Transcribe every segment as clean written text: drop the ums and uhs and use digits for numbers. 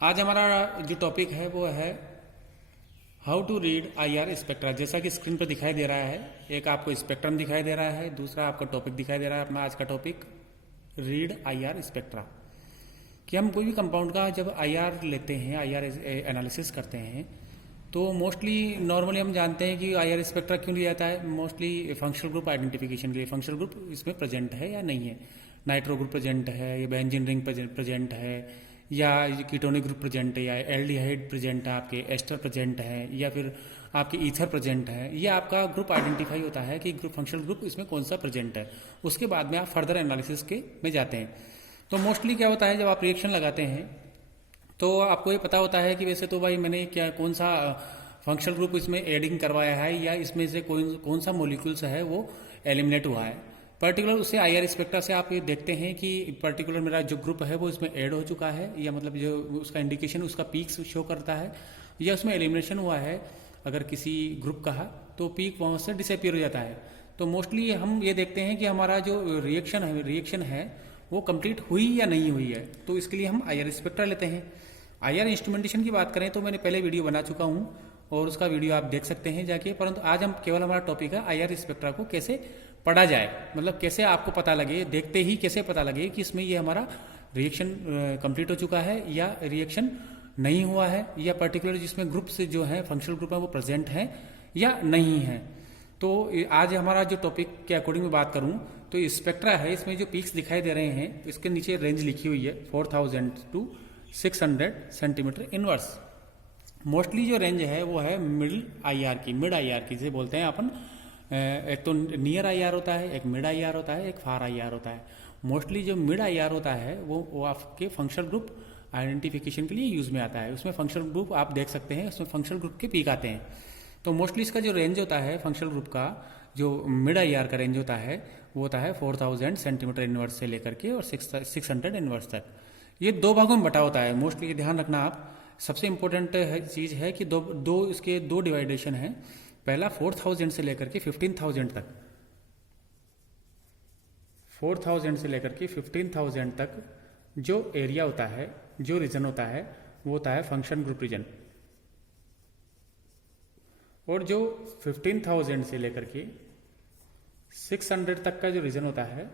आज हमारा जो टॉपिक है वो है how to read IR spectra. जैसा कि स्क्रीन पर दिखाई दे रहा है, एक आपको स्पेक्ट्रम दिखाई दे रहा है, दूसरा आपका टॉपिक दिखाई दे रहा है। अपना आज का टॉपिक रीड आईआर स्पेक्ट्रा। कि हम कोई भी कंपाउंड का जब आईआर लेते हैं, आईआर एनालिसिस करते हैं, तो मोस्टली नॉर्मली हम जानते हैं कि आईआर स्पेक्ट्रा क्यों लिया जाता है। मोस्टली फंक्शनल ग्रुप आइडेंटिफिकेशन के लिए, फंक्शनल ग्रुप इसमें प्रेजेंट है या नहीं है, नाइट्रो ग्रुप प्रेजेंट है या बेंजीन रिंग प्रेजेंट है, या कीटोनिक ग्रुप प्रेजेंट है, या एल्डिहाइड प्रेजेंट है, आपके एस्टर प्रेजेंट है, या फिर आपके ईथर प्रेजेंट है। ये आपका ग्रुप आइडेंटिफाई होता है कि ग्रुप फंक्शनल ग्रुप इसमें कौन सा प्रेजेंट है। उसके बाद में आप फर्दर एनालिसिस के में जाते हैं। तो मोस्टली क्या होता है, जब आप रिएक्शन लगाते हैं तो आपको ये पता होता है कि वैसे तो भाई मैंने क्या कौन सा फंक्शनल ग्रुप इसमें एडिंग करवाया है, या इसमें से कौन सा मोलिक्यूल्स है वो एलिमिनेट हुआ है। पर्टिकुलर उससे आईआर स्पेक्ट्रा से आप ये देखते हैं कि पर्टिकुलर मेरा जो ग्रुप है वो इसमें ऐड हो चुका है, या मतलब जो उसका इंडिकेशन उसका पीक शो करता है, या उसमें एलिमिनेशन हुआ है। अगर किसी ग्रुप का तो पीक वहाँ से डिसअपियर हो जाता है। तो मोस्टली हम ये देखते हैं कि हमारा जो रिएक्शन है वो कंप्लीट हुई या नहीं हुई है। तो इसके लिए हम आईआर स्पेक्ट्रा लेते हैं। आईआर इंस्ट्रूमेंटेशन की बात करें तो मैंने पहले वीडियो बना चुका हूँ और उसका वीडियो आप देख सकते हैं जाके। परंतु आज हम केवल हमारा टॉपिक है आईआर स्पेक्ट्रा को कैसे पढ़ा जाए, मतलब कैसे आपको पता लगे, देखते ही कैसे पता लगे कि इसमें ये हमारा रिएक्शन कंप्लीट हो चुका है या रिएक्शन नहीं हुआ है, या पर्टिकुलर जिसमें ग्रुप से जो है फंक्शनल ग्रुप है वो प्रेजेंट है या नहीं है। तो आज हमारा जो टॉपिक के अकॉर्डिंग में बात करूं तो स्पेक्ट्रा है, इसमें जो पीक्स दिखाई दे रहे हैं इसके नीचे रेंज लिखी हुई है 4000 टू 600 सेंटीमीटर इनवर्स। मोस्टली जो रेंज है वो है मिड आईआर की जिसे बोलते हैं अपन। एक तो नियर आईआर होता है, एक मिड आईआर होता है, एक फार आईआर होता है। मोस्टली जो मिड आईआर होता है वो आपके फंक्शनल ग्रुप आइडेंटिफिकेशन के लिए यूज में आता है। उसमें फंक्शनल ग्रुप आप देख सकते हैं, उसमें फंक्शनल ग्रुप के पीक आते हैं। तो मोस्टली इसका जो रेंज होता है फंक्शनल ग्रुप का, जो मिड आईआर का रेंज होता है वो होता है 4000 सेंटीमीटर इनवर्स से लेकर के और 600 इनवर्स तक। ये दो भागों में बटा होता है। मोस्टली ध्यान रखना आप, सबसे इंपॉर्टेंट चीज है कि इसके दो डिवाइडेशन है। पहला 4000 से लेकर के 15000 तक, 4000 से लेकर के 15000 तक जो एरिया होता है, जो रीजन होता है वो होता है फंक्शन ग्रुप रीजन। और जो 15000 से लेकर के 600 तक का जो रीजन होता है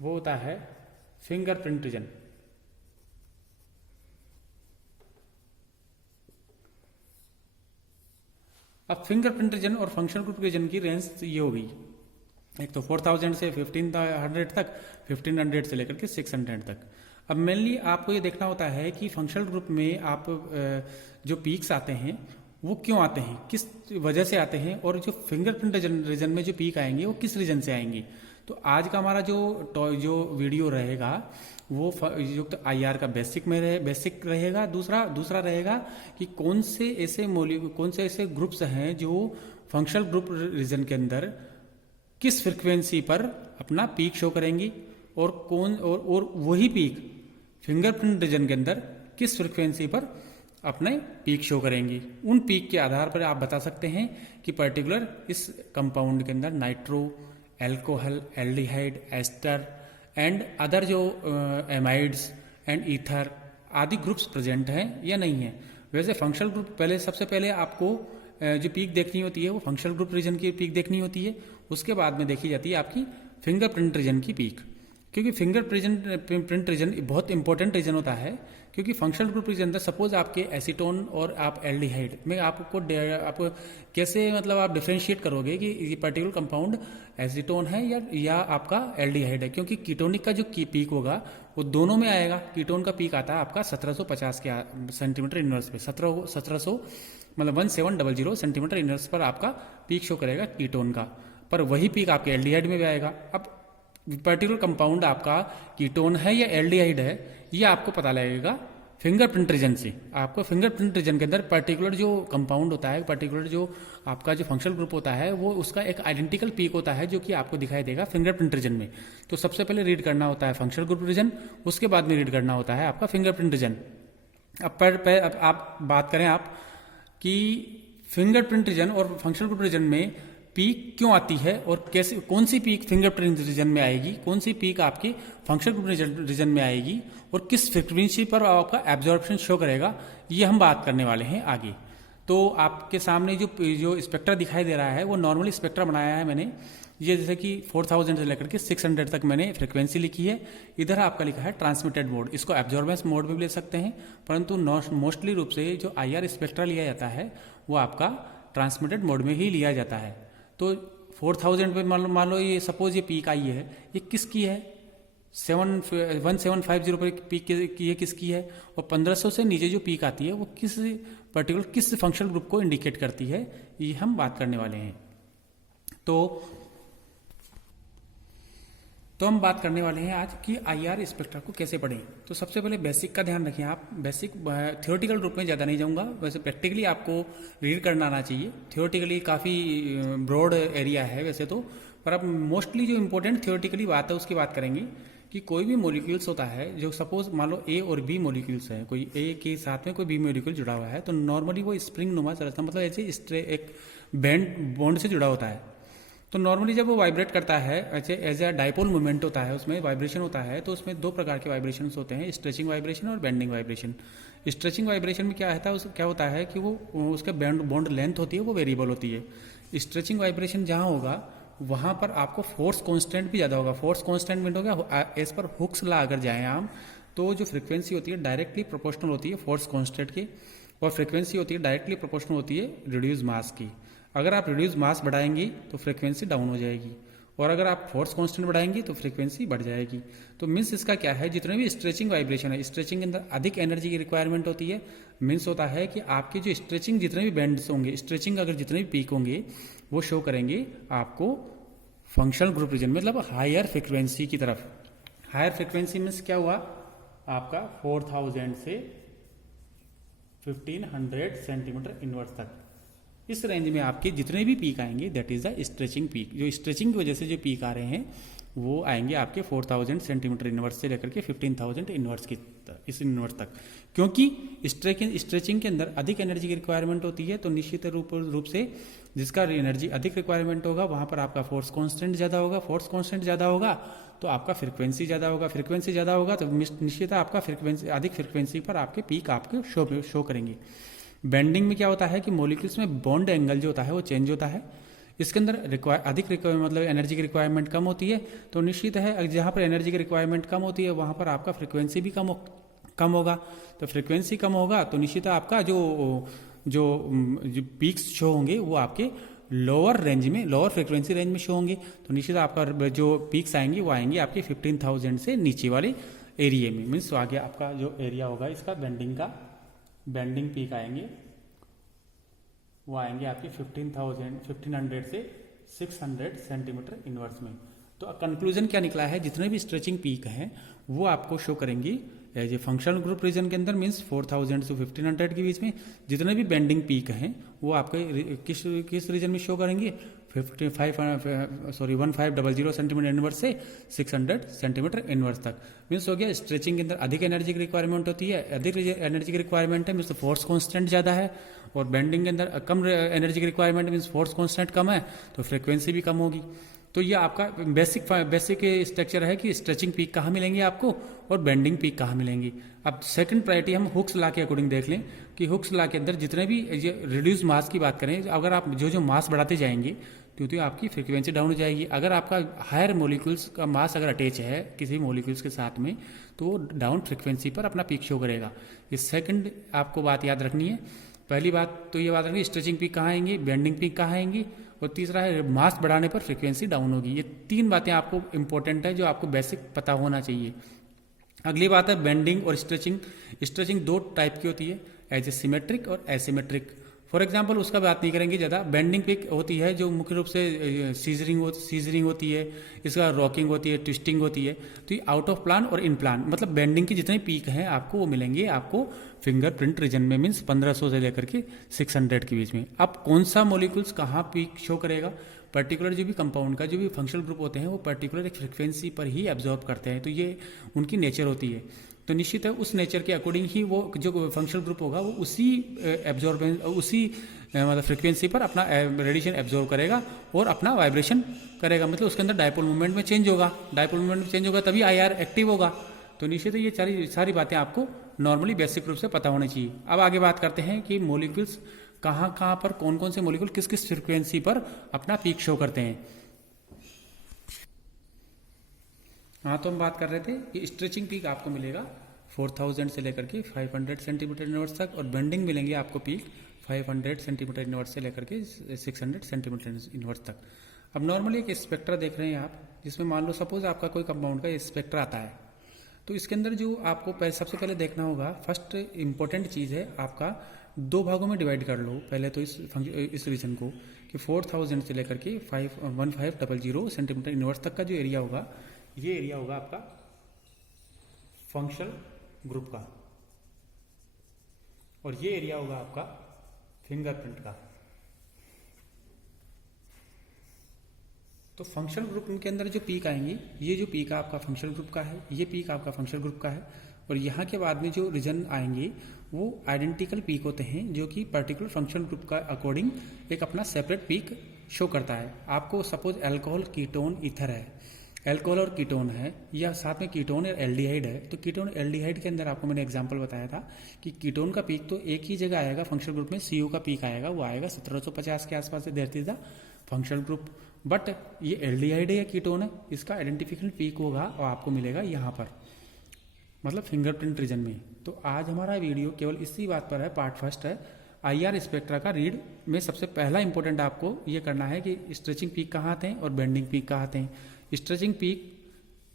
वो होता है फिंगरप्रिंट रीजन। अब फिंगरप्रिंट रीजन और फंक्शनल ग्रुप रीजन की रेंज ये हो गई। एक तो 4000 से 1500 तक, 1500 से लेकर के 600 तक। अब मेनली आपको ये देखना होता है कि फंक्शनल ग्रुप में आप जो पीक्स आते हैं वो क्यों आते हैं, किस वजह से आते हैं, और जो फिंगरप्रिंट रीजन में जो पीक आएंगे वो किस रीजन से आएंगी। तो आज का हमारा जो वीडियो रहेगा वो युक्त आईआर का बेसिक रहेगा। दूसरा रहेगा कि कौन से ऐसे ग्रुप्स हैं जो फंक्शनल ग्रुप रीजन के अंदर किस फ्रिक्वेंसी पर अपना पीक शो करेंगी, और वही पीक फिंगरप्रिंट रीजन के अंदर किस फ्रिक्वेंसी पर अपने पीक शो करेंगी। उन पीक के आधार पर आप बता सकते हैं कि पर्टिकुलर इस कंपाउंड के अंदर nitro, alcohol, aldehyde, ester and other जो एमाइड्स एंड ईथर आदि ग्रुप्स प्रेजेंट हैं या नहीं है। वैसे फंक्शनल ग्रुप सबसे पहले आपको जो पीक देखनी होती है वो फंक्शनल ग्रुप रीजन की पीक देखनी होती है। उसके बाद में देखी जाती है आपकी फिंगरप्रिंट रीजन की पीक, क्योंकि फिंगरप्रिंट रीजन बहुत इंपॉर्टेंट रीजन होता है। क्योंकि फंक्शनल ग्रुप रीजन अंदर सपोज आपके एसीटोन और आप एल्डिहाइड में आप कैसे मतलब आप डिफरेंशिएट करोगे कि ये पर्टिकुलर कंपाउंड एसीटोन है या आपका एल्डिहाइड है। क्योंकि कीटोनिक का जो पीक होगा वो दोनों में आएगा। कीटोन का पीक आता है आपका 1750 के सेंटीमीटर इनवर्स पे, 1700 मतलब 1700 सेंटीमीटर इनवर्स पर आपका पीक शो करेगा कीटोन का। पर वही पीक आपके एल्डिहाइड में भी आएगा। अब पर्टिकुलर कंपाउंड आपका कीटोन है या एल्डिहाइड है ये आपको पता लगेगा फिंगरप्रिंट रीजन से। आपको फिंगरप्रिंट रीजन के अंदर पर्टिकुलर जो कंपाउंड होता है, पर्टिकुलर जो आपका जो फंक्शनल ग्रुप होता है वो उसका एक आइडेंटिकल पीक होता है जो कि आपको दिखाई देगा फिंगरप्रिंट रीजन में। तो सबसे पहले रीड करना होता है फंक्शनल ग्रुप रीजन, उसके बाद में रीड करना होता है आपका फिंगरप्रिंट रीजन। अब आप बात करें आप कि फिंगरप्रिंट रीजन और फंक्शनल ग्रुप रीजन में पीक क्यों आती है और कैसे, कौन सी पीक फिंगरप्रिंट रीजन में आएगी, कौन सी पीक आपकी फंक्शनल ग्रुप रीजन में आएगी और किस फ्रीक्वेंसी पर आपका एब्जॉर्प्शन शो करेगा, ये हम बात करने वाले हैं आगे। तो आपके सामने जो स्पेक्ट्रा दिखाई दे रहा है वो नॉर्मली स्पेक्ट्रा बनाया है मैंने, ये जैसे कि 4000 से लेकर के 600 तक मैंने फ्रीक्वेंसी लिखी है। इधर आपका लिखा है ट्रांसमिटेड मोड, इसको एब्जॉर्बेंस मोड में भी ले सकते हैं, परंतु मोस्टली रूप से जो IR स्पेक्ट्रा लिया जाता है वो आपका ट्रांसमिटेड मोड में ही लिया जाता है। तो 4000 पे मान लो ये सपोज ये पीक आई है, ये किसकी है, 1750 पर पीक की ये किसकी है, और 1500 से नीचे जो पीक आती है वो किस फंक्शनल ग्रुप को इंडिकेट करती है, ये हम बात करने वाले हैं। तो हम बात करने वाले हैं आज कि IR स्पेक्ट्रा को कैसे पढ़ें। तो सबसे पहले बेसिक का ध्यान रखें आप, बेसिक थियोरेटिकल रूप में ज़्यादा नहीं जाऊंगा, वैसे प्रैक्टिकली आपको रीड करना आना चाहिए। थियोरेटिकली काफ़ी ब्रॉड एरिया है वैसे तो, पर अब मोस्टली जो इंपॉर्टेंट थियोरेटिकली बात है उसकी बात करेंगे कि कोई भी मॉलिक्यूल्स होता है, जो सपोज मान लो A और B मॉलिक्यूल्स है, कोई A के साथ में कोई B मॉलिक्यूल जुड़ा हुआ है, तो नॉर्मली वो स्प्रिंग नुमा चलता, मतलब ऐसे एक बॉन्ड से जुड़ा होता है। तो नॉर्मली जब वो वाइब्रेट करता है, ऐसे एज ए डाइपोल मूवमेंट होता है, उसमें वाइब्रेशन होता है, तो उसमें दो प्रकार के वाइब्रेशंस होते हैं, स्ट्रेचिंग वाइब्रेशन और बेंडिंग वाइब्रेशन। स्ट्रेचिंग वाइब्रेशन में क्या होता है कि वो उसका बॉन्ड लेंथ होती है वो वेरिएबल होती है। स्ट्रेचिंग वाइब्रेशन जहाँ होगा वहाँ पर आपको फोर्स कांस्टेंट भी ज़्यादा होगा। फोर्स कांस्टेंट मीन होगा एज पर हुक्स ला अगर जाएँ हम, तो जो फ्रिक्वेंसी होती है डायरेक्टली प्रोपोर्शनल होती है फोर्स कांस्टेंट की, और फ्रिक्वेंसी होती है डायरेक्टली प्रोपोर्शनल होती है रिड्यूस मास की। अगर आप रिड्यूस मास बढ़ाएंगी तो फ्रीक्वेंसी डाउन हो जाएगी, और अगर आप फोर्स कांस्टेंट बढ़ाएंगी तो फ्रीक्वेंसी बढ़ जाएगी। तो मीन्स इसका क्या है, जितने भी स्ट्रेचिंग वाइब्रेशन है, स्ट्रेचिंग के अंदर अधिक एनर्जी की रिक्वायरमेंट होती है। मीन्स होता है कि आपके जो स्ट्रेचिंग जितने भी बैंड्स होंगे, स्ट्रेचिंग अगर जितने भी पीक होंगे वो शो करेंगे आपको फंक्शनल ग्रुप रीजन, मतलब हायर फ्रिक्वेंसी की तरफ। हायर फ्रिक्वेंसी मीन्स क्या हुआ आपका 4000 से 1500 सेंटीमीटर इनवर्स तक, इस रेंज में आपके जितने भी पीक आएंगे that is the stretching peak. जो स्ट्रेचिंग की वजह से जो पीक आ रहे हैं वो आएंगे आपके 4000 सेंटीमीटर इनवर्स से लेकर के 15000 इनवर्स की इस इनवर्स तक। क्योंकि स्ट्रेचिंग के अंदर अधिक एनर्जी की रिक्वायरमेंट होती है, तो निश्चित रूप से जिसका एनर्जी अधिक रिक्वायरमेंट होगा वहां पर आपका फोर्स कांस्टेंट ज़्यादा होगा, फोर्स कांस्टेंट ज़्यादा होगा तो आपका फ्रिक्वेंसी ज़्यादा होगा, फ्रिक्वेंसी ज़्यादा होगा तो निश्चित आपका अधिक फ्रिक्वेंसी पर आपके पीक आपके शो करेंगे। बेंडिंग में क्या होता है कि मॉलिक्यूल्स में बॉन्ड एंगल जो होता है वो चेंज होता है, इसके अंदर मतलब एनर्जी की रिक्वायरमेंट कम होती है, तो निश्चित है जहाँ पर एनर्जी की रिक्वायरमेंट कम होती है वहाँ पर आपका फ्रिक्वेंसी भी कम होगा। तो फ्रिक्वेंसी कम होगा तो निश्चित आपका जो पीक्स शो होंगे वो आपके लोअर रेंज में, लोअर फ्रिक्वेंसी रेंज में शो होंगे। तो निश्चित आपका जो पीक्स आएंगे वो आएंगे आपके 15000 से नीचे वाले एरिया में। मीन्स आगे आपका जो एरिया होगा इसका बेंडिंग पीक आएंगे वो आएंगे आपके 1500 से 600 सेंटीमीटर इनवर्स में। तो कंक्लूजन क्या निकला है, जितने भी स्ट्रेचिंग पीक हैं वो आपको शो करेंगी as a functional group region के अंदर, मीन्स 4000 से 1500 के बीच में। जितने भी बेंडिंग पीक हैं वो आपके किस रीजन में शो करेंगे, 1500 सेंटीमीटर इनवर्स से 600 सेंटीमीटर इनवर्स तक। मीन्स हो गया स्ट्रेचिंग के अंदर अधिक एनर्जी की रिक्वायरमेंट होती है, अधिक एनर्जी की रिक्वायरमेंट है मीन्स फोर्स कांस्टेंट ज़्यादा है, और बेंडिंग के अंदर कम एनर्जी की रिक्वायरमेंट मीन्स फोर्स कांस्टेंट कम है तो फ्रिक्वेंसी भी कम होगी। तो ये आपका बेसिक स्ट्रक्चर है कि स्ट्रेचिंग पीक कहाँ मिलेंगे आपको और बेंडिंग पीक कहाँ मिलेंगी। अब सेकंड प्रायोरिटी हम हुक्स लॉ के अकॉर्डिंग देख लें कि हुक्स लॉ के अंदर जितने भी रिड्यूस मास की बात करें, अगर आप जो मास बढ़ाते जाएंगे तो आपकी फ्रिक्वेंसी डाउन हो जाएगी। अगर आपका हायर मॉलिक्यूल्स का मास अगर अटैच है किसी मॉलिक्यूल्स के साथ में तो वो डाउन फ्रिक्वेंसी पर अपना पीक शो करेगा। ये सेकंड आपको बात याद रखनी है। पहली बात तो ये बात रखनी स्ट्रेचिंग पीक कहाँ आएंगी, बेंडिंग पीक कहाँ आएंगी, और तीसरा है मास बढ़ाने पर फ्रिक्वेंसी डाउन होगी। ये तीन बातें आपको इंपॉर्टेंट है जो आपको बेसिक पता होना चाहिए। अगली बात है बेंडिंग और स्ट्रेचिंग। स्ट्रेचिंग दो टाइप की होती है, एज ए सिमेट्रिक और एसिमेट्रिक। फॉर एग्जाम्पल उसका बात नहीं करेंगे ज़्यादा। बेंडिंग पीक होती है जो मुख्य रूप से सीजरिंग होती है, इसका रॉकिंग होती है, ट्विस्टिंग होती है। तो ये आउट ऑफ प्लान और इन प्लान, मतलब बेंडिंग के जितने पीक हैं आपको वो मिलेंगे आपको फिंगरप्रिंट रीजन में, मीन्स 1500 से लेकर के 600 के बीच में। अब कौन सा मॉलिक्यूल्स कहाँ पीक शो करेगा, पर्टिकुलर जो भी कंपाउंड का जो भी फंक्शनल ग्रुप होते हैं वो पर्टिकुलर एक फ्रिक्वेंसी पर ही एब्जॉर्ब करते हैं, तो ये उनकी नेचर होती है। तो निश्चित है उस नेचर के अकॉर्डिंग ही वो जो फंक्शनल ग्रुप होगा वो उसी एब्जॉर्बेंस उसी मतलब फ्रिक्वेंसी पर अपना रेडिएशन एब्जॉर्व करेगा और अपना वाइब्रेशन करेगा, मतलब उसके अंदर डायपोल मूवमेंट में चेंज होगा, डायपोल मूवमेंट में चेंज होगा तभी IR एक्टिव होगा। तो निश्चित है ये सारी बातें आपको नॉर्मली बेसिक रूप से पता होनी चाहिए। अब आगे बात करते हैं कि मोलिक्यूल्स कहाँ कहाँ पर कौन कौन से मोलिक्यूल किस किस फ्रिक्वेंसी पर अपना पीक शो करते हैं। हाँ, तो हम बात कर रहे थे कि स्ट्रेचिंग पीक आपको मिलेगा 4000 से लेकर के 500 सेंटीमीटर यूनिवर्स तक, और बेंडिंग मिलेंगे आपको पीक 500 सेंटीमीटर यूनिवर्स से लेकर के 600 सेंटीमीटर यूनिवर्स तक। अब नॉर्मली एक स्पेक्ट्रा देख रहे हैं आप, जिसमें मान लो सपोज आपका कोई कंपाउंड का स्पेक्ट्रा आता है, तो इसके अंदर जो आपको सबसे पहले देखना होगा, फर्स्ट इंपॉर्टेंट चीज़ है आपका 2 भागों में डिवाइड कर लो पहले तो इस रीजन को, कि 4000 से लेकर के 1500 सेंटीमीटर यूनिवर्स तक का जो एरिया होगा, ये एरिया होगा आपका फंक्शनल ग्रुप का, और ये एरिया होगा आपका फिंगरप्रिंट का। तो फंक्शनल ग्रुप के अंदर जो पीक आएंगी, ये जो पीक आपका फंक्शनल ग्रुप का है, ये पीक आपका फंक्शनल ग्रुप का है, और यहाँ के बाद में जो रीजन आएंगे वो आइडेंटिकल पीक होते हैं, जो कि पर्टिकुलर फंक्शनल ग्रुप का अकॉर्डिंग एक अपना सेपरेट पीक शो करता है। आपको सपोज अल्कोहल, कीटोन, ईथर है, अल्कोहल और कीटोन है, या साथ में कीटोन और एल्डिहाइड है, तो कीटोन एल्डिहाइड के अंदर आपको मैंने एग्जांपल बताया था कि कीटोन का पीक तो एक ही जगह आएगा फंक्शनल ग्रुप में, CO का पीक आएगा, वो आएगा 1750 के आसपास से, that is the functional group. But ये एल्डिहाइड है या कीटोन है, इसका आइडेंटिफिकेशन पीक होगा और आपको मिलेगा यहाँ पर, मतलब फिंगरप्रिंट रीजन में। तो आज हमारा वीडियो केवल इसी बात पर है, पार्ट फर्स्ट है IR स्पेक्ट्रा का रीड में। सबसे पहला इंपॉर्टेंट आपको ये करना है कि स्ट्रेचिंग पीक कहाँ आते हैं और बेंडिंग पीक कहाँ आते हैं। स्ट्रेचिंग पीक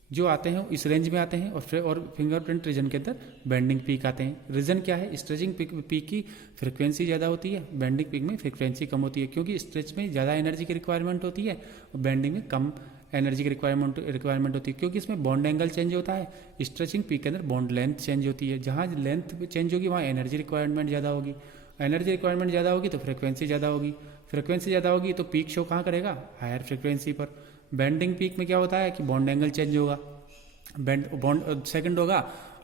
जो आते हैं इस रेंज में आते हैं, और फिंगरप्रिंट रीजन के अंदर बेंडिंग पीक आते हैं। रीजन क्या है, स्ट्रेचिंग पीक की फ्रिक्वेंसी ज़्यादा होती है, बेंडिंग पीक में फ्रिक्वेंसी कम होती है, क्योंकि स्ट्रेच में ज़्यादा एनर्जी की रिक्वायरमेंट होती है और बेंडिंग में कम एनर्जी की रिक्वायरमेंट होती है, क्योंकि इसमें बॉन्ड एंगल चेंज होता है। स्ट्रेचिंग पीक के अंदर बॉन्ड लेंथ चेंज होती है, जहाँ लेंथ चेंज होगी वहाँ एनर्जी रिक्वायरमेंट ज़्यादा होगी, एनर्जी रिक्वायरमेंट ज़्यादा होगी तो फ्रिक्वेंसी ज़्यादा होगी, फ्रिक्वेंसी ज़्यादा होगी तो पीक शो कहाँ करेगा, हायर फ्रिक्वेंसी पर। बेंडिंग पीक में क्या होता है कि बॉन्ड एंगल चेंज होगा, बॉन्ड सेकंड होगा,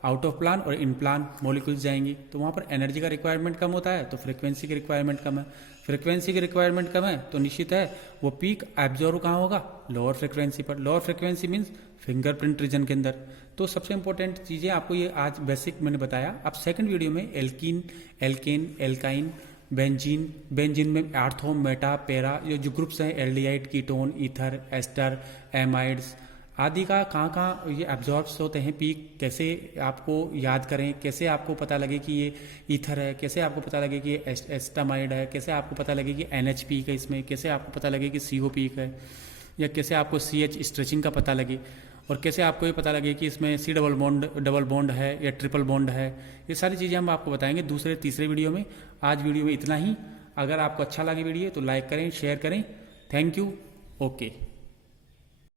आउट ऑफ प्लान और इन प्लान मॉलिक्यूल्स जाएंगी, तो वहाँ पर एनर्जी का रिक्वायरमेंट कम होता है, तो फ्रिक्वेंसी की रिक्वायरमेंट कम है, फ्रिक्वेंसी की रिक्वायरमेंट कम है तो निश्चित है वो पीक एब्जॉर्व कहाँ होगा, लोअर फ्रिक्वेंसी पर। Lower frequency means fingerprint region के अंदर। तो सबसे इंपॉर्टेंट चीज़ें आपको ये आज बेसिक मैंने बताया। अब सेकंड वीडियो में alkene, alkane, alkyne, benzene, benzene में आर्थो, मेटा, पैरा, ये जो ग्रुप्स हैं, aldehyde, ketone, ether, ester, amides आदि का कहाँ ये एब्जॉर्ब्स होते हैं पीक, कैसे आपको याद करें, कैसे आपको पता लगे कि ये ईथर है, कैसे आपको पता लगे कि ये एस्टामाइड है, कैसे आपको पता लगे कि NH पीक है इसमें, कैसे आपको पता लगे कि CO पीक है, या कैसे आपको CH स्ट्रेचिंग का पता लगे, और कैसे आपको ये पता लगे कि इसमें C डबल बॉन्ड है या ट्रिपल बॉन्ड है। ये सारी चीज़ें हम आपको बताएंगे दूसरे तीसरे वीडियो में। आज वीडियो में इतना ही। अगर आपको अच्छा लगे वीडियो तो लाइक करें, शेयर करें। Thank you. ओके।